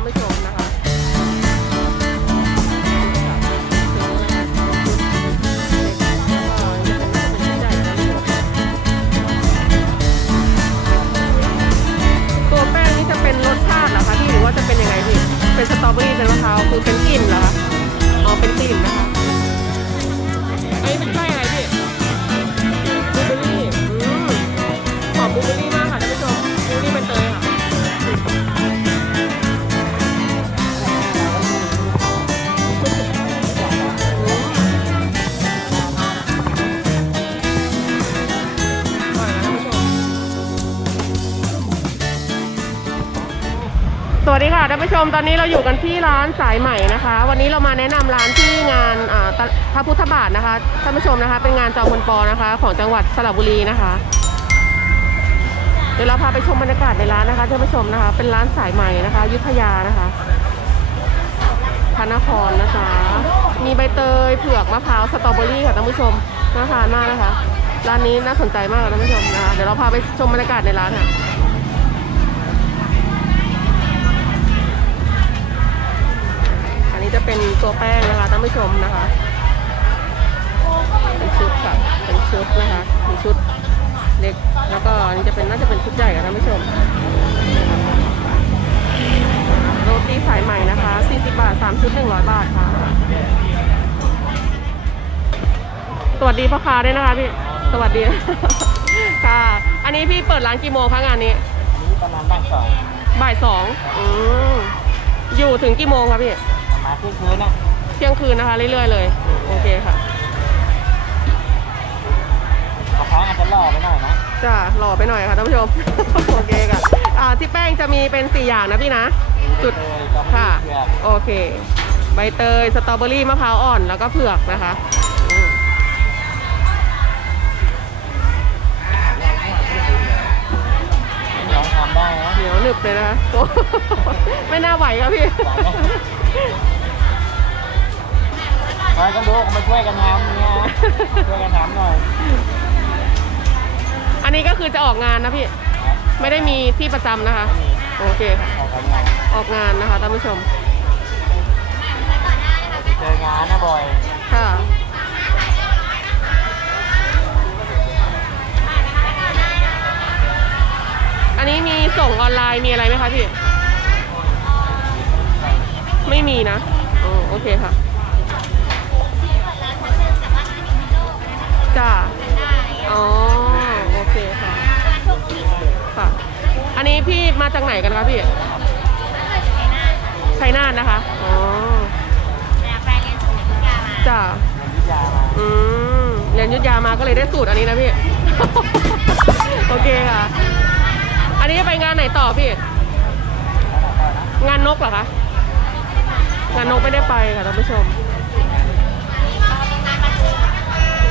านผู้ชม วัสดีค่ะท่านผู้ชมตอนนี้เราอยู่กันที่ร้านสายใหม่นะคะ วันนี้เรามาแนะนำร้านที่งานอ่าพระพุทธบาทนะคะท่านผู้ชมนะคะ เป็นงานจอมพลปอนะคะ ของจังหวัดสระบุรีนะคะ เดี๋ยวเราพาไปชมบรรยากาศในร้านนะคะท่านผู้ชมนะคะ เป็นร้านสายใหม่นะคะยุทธยานะคะพระนครนะคะ มีใบเตยเผือกมะพร้าวสตรอเบอรี่ค่ะท่านผู้ชมน่าทานมากนะคะ ร้านนี้น่าสนใจมากค่ะท่านผู้ชมนะคะเดี๋ยวเราพาไปชมบรรยากาศในร้านค่ะ นนี้จะเป็นตัวแป้งนะคะท่านผู้ชมนะคะ เป็นชุดค่ะ เป็นชุดนะคะมีชุดเล็ก แล้วก็อันนี้จะเป็นน่าจะเป็นชุดใหญ่ค่ะท่านผู้ชมโรตีสายใหม่นะคะ 40 บาท 3 ชุด 100 บาทค่ะ สวัสดีพ่อค้าด้วยนะคะพี่ สวัสดีค่ะ อันนี้พี่เปิดร้านกี่โมงคะงานนี้อันนี้ประมาณบ่ายสองบ่ายสองอืมอยู่ถึงกี่โมงคะพี่ประ มาณเที่ยงคืนนะเที่ยงคืนนะคะเรื่อยๆเลย โอเคค่ะมะพร้าวอาจจะหล่อไปหน่อยนะจ้าหล่อไปหน่อยค่ะท่านผู้ชม โอเคค่ะอ่าที่แป้งจะมีเป็น 4 อย่างนะพี่นะ จุดมีใบเตยกับค่ะเผือกโอเค ใบเตย สตรอเบอรี่ มะพร้าวอ่อน แล้วก็เผือกนะคะอืมลองทำได้นะเหนียวหนึบเลยนะคะโอ้ไม่น่าไหวครับพี่ไหวไห มไปกันดูเขามาช่วยกันทำเนี่ยช่วยกันทำหน่อย อันนี้ก็คือจะออกงานนะพี่ ไม่ได้มีที่ประจำนะคะไม่มีโอเคค่ะออกทำงานออกงานนะคะท่านผู้ชมเจองานนะบ่อย ค่ะอันนี้มีส่งออนไลน์มีอะไรไหมคะพี่ ไม่มีนะอ๋อโอเคค่ะจ้าอ๋อโอเคค่ะค่ะ อันนี้พี่มาจากไหนกันคะพี่ชัยนาทนะคะอ๋อจ้าเรียนวิทยามาอืมเรียนยุทธยามาก็เลยได้สูตรอันนี้นะพี่ โอเคค่ะ อันนี้จะไปงานไหนต่อพี่ นนกไม่ได้ไปค่ะท่านผู้ชม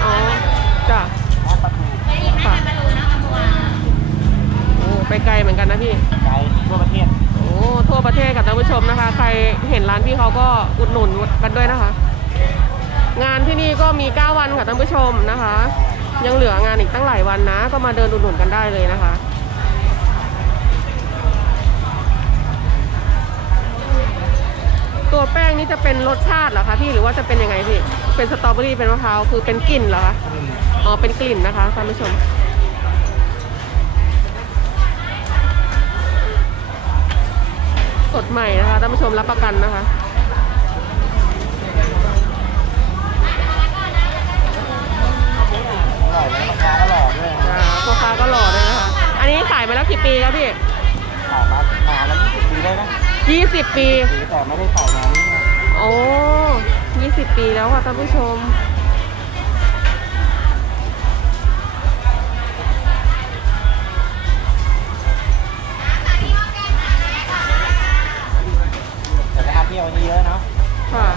อ๋อ จ้ะร้านปลาทูค่ะโอ้ไปไกลเหมือนกันนะพี่ ไกลทั่วประเทศ โอ้ทั่วประเทศกับท่านผู้ชมนะคะ ใครเห็นร้านพี่เขาก็อุดหนุนกันด้วยนะคะ งานที่นี่ก็มี 9 วันค่ะท่านผู้ชมนะคะ ยังเหลืองานอีกตั้งหลายวันนะ ก็มาเดินอุดหนุนกันได้เลยนะคะ ตัวแป้งนี่จะเป็นรสชาติเหรอคะพี่หรือว่าจะเป็นยังไงพี่ เป็นสตรอเบอรี่เป็นมะพร้าวคือเป็นกลิ่นเหรอคะอ๋อเป็นกลิ่นนะคะท่านผู้ชมสดใหม่นะคะท่านผู้ชมรับประกันนะคะพ่อค้าก็หล่อด้วยนะคะ อันนี้ขายมาแล้วกี่ปีครับพี่ ขายมานานแล้วยี่สิบปีได้ไหม ยี่สิบปี แต่ไม่ได้ใส่น้ำนี่นะโอ้20 ปีแล้วค่ะท่านผู้ชม แต่ราคาเที่ยววัเยอะเนาะค่ะ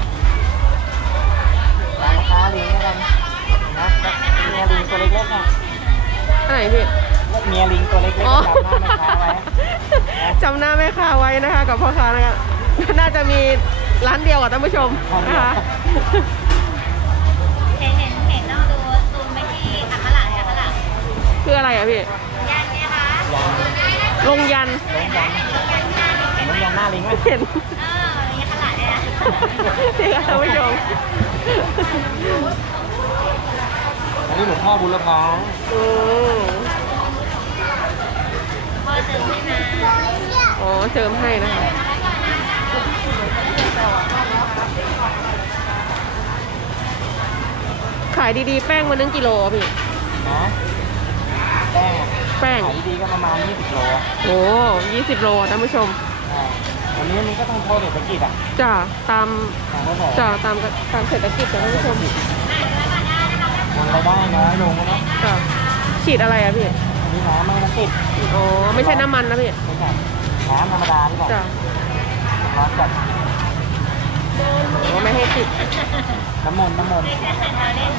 ร้านค้าลิงแล้วกันนะเนี่ยลิงตัวเล็กๆอะ อะไรพี่ พี่เมียลิงตัวเล็กๆอ๋อจำหน้าแม่ค้าไว้จำหน้าแม่ค้าไว้นะคะ กับพ่อค้านะคะน่าจะมีร้านเดียวกับท่านผู้ชมนะคะเห็นเห็นเห็นเราดูซูมไปที่อัคระเนี่ยอัคระคืออะไรอะพี่ ยันเนี่ยคะยังลงยันลงยังยันหน้านี่เป็นน้ำยาหน้าลิงไหมเห็นเออมีขนาดเลยนะนี่ค่ะท่านผู้ชมอันนี้หลวงพ่อบุรพาอืม พอตื่นไม่มา อ๋อเจิมให้นะคะ ขายดีๆ แป้งวันนึงกิโลอะพี่นะแป้งอะแป้ง ขายดีๆก็ประมาณ 20 โลอะโอ้ยี่สิบโลอะท่านผู้ชมอ่าอันนี้มันก็ต้องโทษเศรษฐกิจอะจ้าตามทางโน้นบอกจ้าตามตามเศรษฐกิจจ้ะท่านผู้ชมคนรายได้น้อยลงนะจ้าฉีดอะไรอะพี่อันนี้น้ำมันติดอ๋อไม่ใช่น้ำมันนะพี่ ไม่ใช่ น้ำธรรมดาหรือเปล่าจ้าร้อนจัดอ๋อไม่ให้ติด น้ำมนต์น้ำมนต์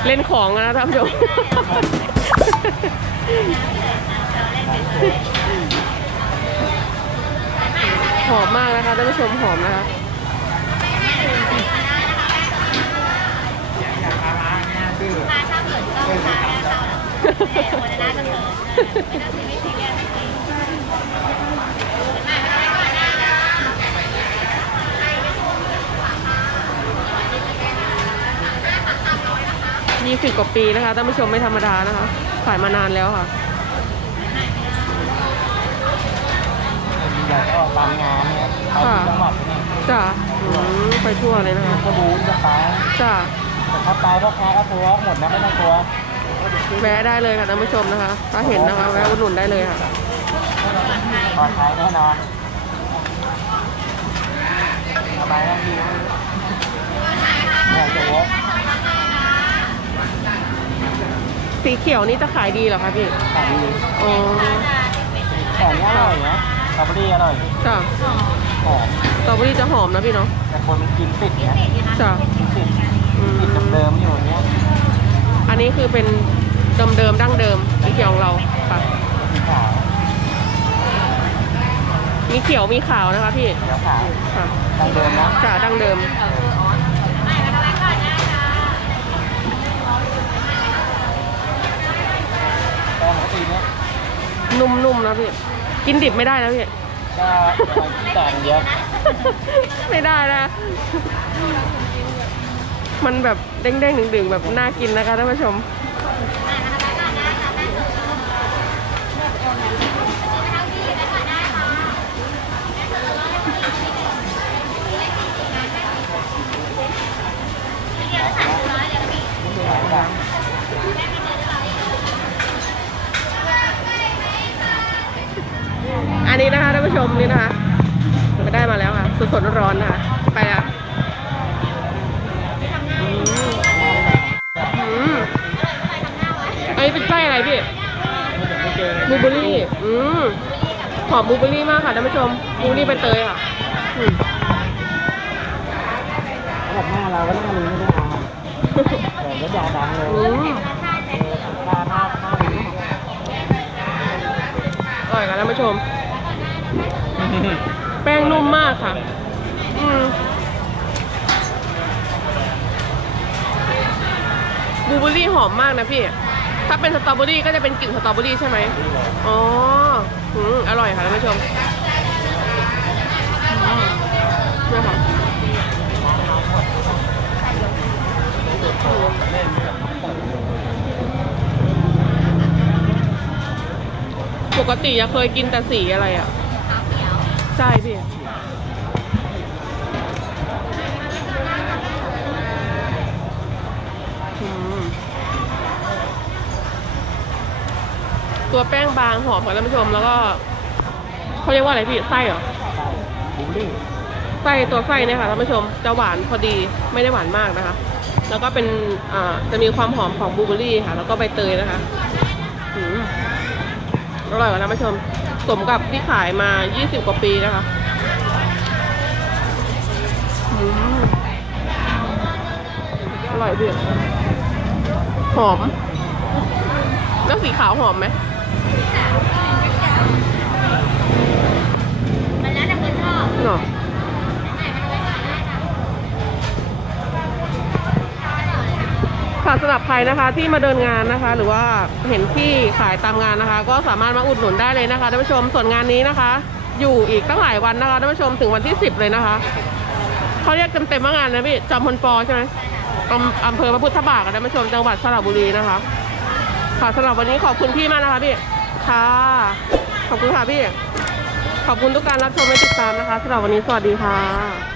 เล่นของอะนะท่านผู้ชม หอมมากนะคะท่านผู้ชมหอมนะคะอย่างอาร้านเนี่ยชื่อมาชอบเขินก็มาแล้วเราแต่คนน่าจะเขินไม่ต้องซีไม่ซีเรียส 20 กว่าปีนะคะท่านผู้ชมไม่ธรรมดานะคะ ขายมานานแล้วค่ะอยากออกตามงานเนี่ยเอาจังหวัดเนี่ยจ้าไปทั่วเลยนะคะกระบูนกระปาจ้าแต่ถ้าปลาพ่อค้าก็ตัวหมดนะไม่ต้องตัวแวะได้เลยค่ะท่านผู้ชมนะคะ ถ้าเห็นนะคะแวะอุดหนุนได้เลยค่ะปลอดภัยแน่นอนสบายแล้วดี สีเขียวนี่จะขายดีเหรอคะพี่ขายดีอ๋อแต่อันนี้อร่อยนะสตรอเบอรี่อร่อยจ้าหอมสตรอเบอรี่จะหอมนะพี่เนาะแต่คนมันกินติดเนี่ยจ้ากินติดอืมติดเดิมๆอยู่เงี้ยอันนี้คือเป็นเดิมเดิมๆดั้งเดิมสีเขียวของเราค่ะสีขาวมีเขียวมีขาวนะคะพี่เขียวขาวค่ะดังเดิมนะจ้าดั้งเดิม ต่ปกติเนี่ยนุ่มๆนะพี่ กินดิบไม่ได้นะพี่ ก็กินแต่อย่างเดียวไม่ได้นะ มันแบบเด้งๆดึงๆ แบบน่ากินนะคะท่านผู้ชมไม่ ไส้อะไรพี่ไม่เจอบลูเบอร์รี่อืมหอมบลูเบอร์รี่มากค่ะท่านผู้ชมบลูเบอร์รี่ใบเตยค่ะอืมแบบหน้าเราก็หน้าลิงไม่ได้เอาแต่ก็อย่าดังเลยอืมหน้าหน้าหน้าลิงอร่อยค่ะท่านผู้ชม แป้งนุ่มมากค่ะ อืมบลูเบอร์รี่หอมมากนะพี่ ถ้าเป็นสตรอเบอรี่ก็จะเป็นกลิ่นสตรอเบอรี่ใช่ไหมอ๋ออืมอร่อยค่ะท่านผู้ชมเนี่ยค่ะปกติจะเคยกินแต่สีอะไรอะใช่พี่ แป้งบางหอมค่ะท่านผู้ชม แล้วก็เขาเรียกว่าอะไรพี่ไส้เหรอบูลลี่ไส้ตัวไส้เนี่ยค่ะท่านผู้ชมจะหวานพอดีไม่ได้หวานมากนะคะ แล้วก็เป็นอ่าจะมีความหอมของบลูเบอรี่ค่ะ แล้วก็ใบเตยนะคะอืมอร่อยกว่าท่านผู้ชมสมกับที่ขายมา 20 กว่าปีนะคะอืมอร่อยดีหอม แล้วสีขาวหอมไหม มันแล้วแต่คนชอบ เนาะค่ะสำห รับใครนะคะที่มาเดินงานนะคะ หรือว่าเห็นที่ขายตามงานนะคะ ก็สามารถมาอุดหนุนได้เลยนะคะท่านผู้ชมส่วนงานนี้นะคะ อยู่อีกตั้งหลายวันนะคะท่านผู้ชมถึงวันที่สิบเลยนะคะเขาเรียกเต็มๆว่างานนะพี่จอมพลปอใช่ไหมอำอำเภอพระพุทธบาทกันท่านผู้ชมจังหวัดสระบุรีนะคะค่ะสำหรับวันนี้ขอบคุณพี่มากนะคะพี่ค่ะขอบคุณค่ะพี่ขอบคุณทุกการรับชมและติดตามนะคะสำหรับวันนี้สวัสดีค่ะ